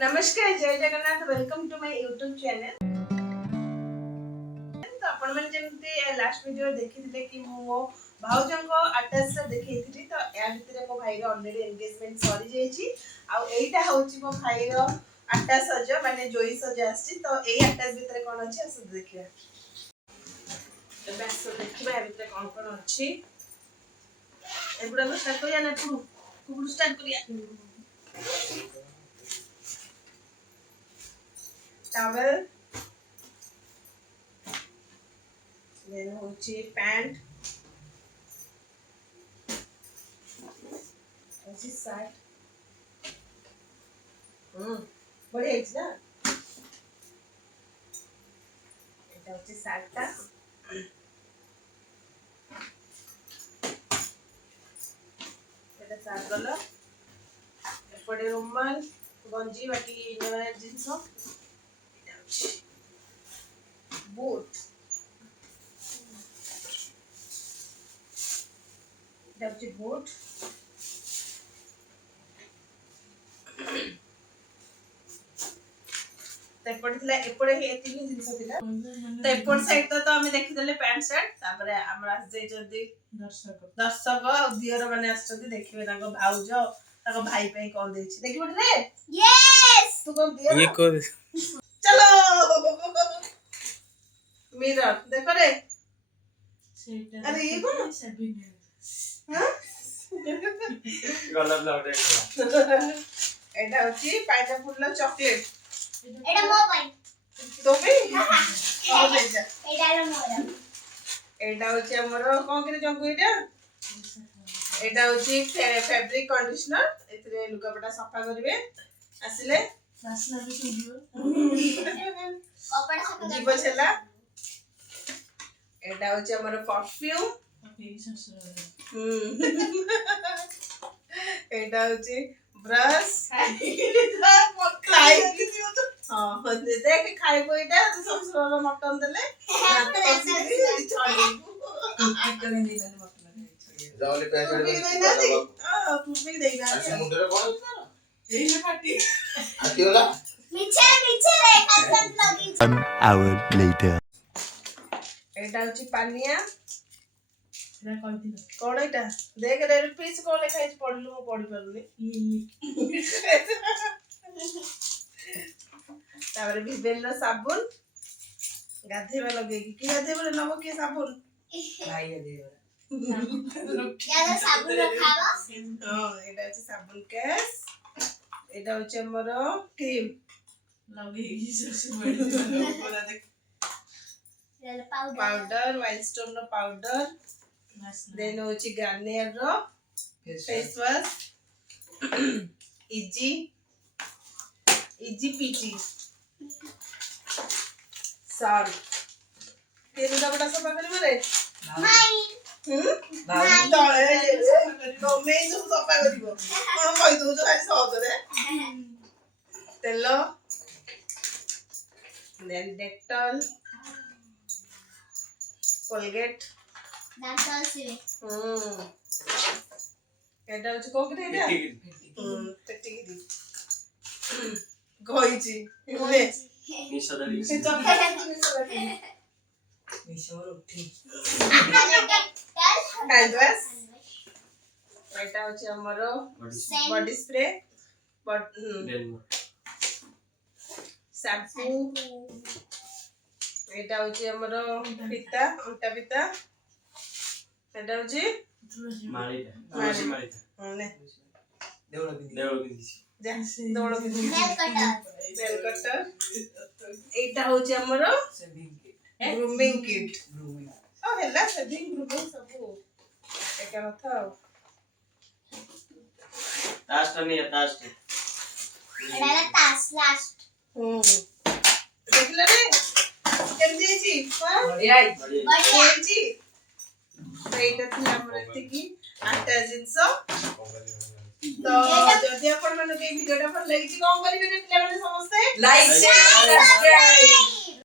नमस्कार जय Jagannath welcome to my YouTube channel. तो आपण मन जेमते लास्ट वीडियो देखिथिले कि मो भाउजन को अटैच से देखैथिली तो या भितरे मो भाई रो ऑलरेडी एंगेजमेंट सरी जायछि आ एटा होछि मो भाई रो अटैच सज माने जोई सज आछि तो एई अटैच भितरे कोन अछि असु देखिया तो बस देखिबा ए भितरे कोन अछि एबुडा को स्टार्ट करिया ना तू स्टार्ट करिया towel, then hochi pant, hochi shirt. बड़ी है ना? এটা হচ্ছে শার্টটা এটা শার্ট গলো এপটে রুমাল গঞ্জি বাকি নেওয়ার জিনিস boot that's a boot एपटे थिला एपटे हे तीन जिंस थिला तो एपट साइड तो हम देखि देले पैंट शर्ट तापरे हमरा जे जदी दर्शक और दियर माने आछथि देखिबे ताको भाउज ताको भाई पे कॉल देछि देखिबे रे यस तू कॉल दियर ये कर चलो मिरर देखो रे अरे ये कौन हां गला ब्लाउज एटा होची पाइनएप्पल चॉकलेट एटा मो पाई तो भी हां बेजा एटा रो मोर एटा होची हमर कोन करे जंगु एटा होची फैब्रिक कंडीशनर एतरे लुगापटा सफा करबे आसिले वासना भी सुदियो कपड़ा सफा जीव छला एटा होची हमर परफ्यूम एटा होची ब्रश खाई हां देख खाइबो एटा ससुरर मटन देले हाथ पसी छाड़ी कितने दिन मटन जावले पैसा दे तू भी देगा अच्छा मुंडरे कोन एई ने पाटी आतियोला पीछे रे कासन लगी 1 hour later एटा होची पानिया एटा कहती कोन एटा देख रे पीस को लेखा है पढलु मो पढी परली तारे भिबेल साबुन गाधेबा लगे कि गाधेबा नबो के साबुन भाई देबा यार साबुन रखावा हां एटा होची साबुन केस एटा होची हमर क्रीम लगे कि सबसे बड़ी बोला देख पाउडर वाइल्डस्टोन रो पाउडर देन होची गार्नियर रो फेस वॉश इजी पीची सॉरी तेरे का बड़ा सफा करबे रे भाई भाई तो मैं सब सफा करबो कोन कहि दउ जो खाली सहज रे तेल देन डेटॉल कोलगेट दांतल से एटा होची कोन करे एटा टेटिगिरी गइची ने निसदाली निसर उठी हैंड वॉश एटा होची हमर बॉडी स्प्रे बट शैम्पू एटा होची हमर पिता अंटा पिता एटा होची मारीटा ने देवळ बिंदी जा देवळ बिंदी नेल कटर एटा होची हमर ग्रूमिंग किट ओ हेला सेविंग ग्रूमिंग सब एका कथा लास्ट नहीं है लास्ट एडाला तास लास्ट देखला रे केमदी छी बढ़िया बढ़िया छी तो एटा थिला हमर एतिकी आटा जिंस तो जदि आपण मन के वीडियोटा पर लागि छी कोन करिवे पिला माने समस्त लाइक शेयर सब्सक्राइब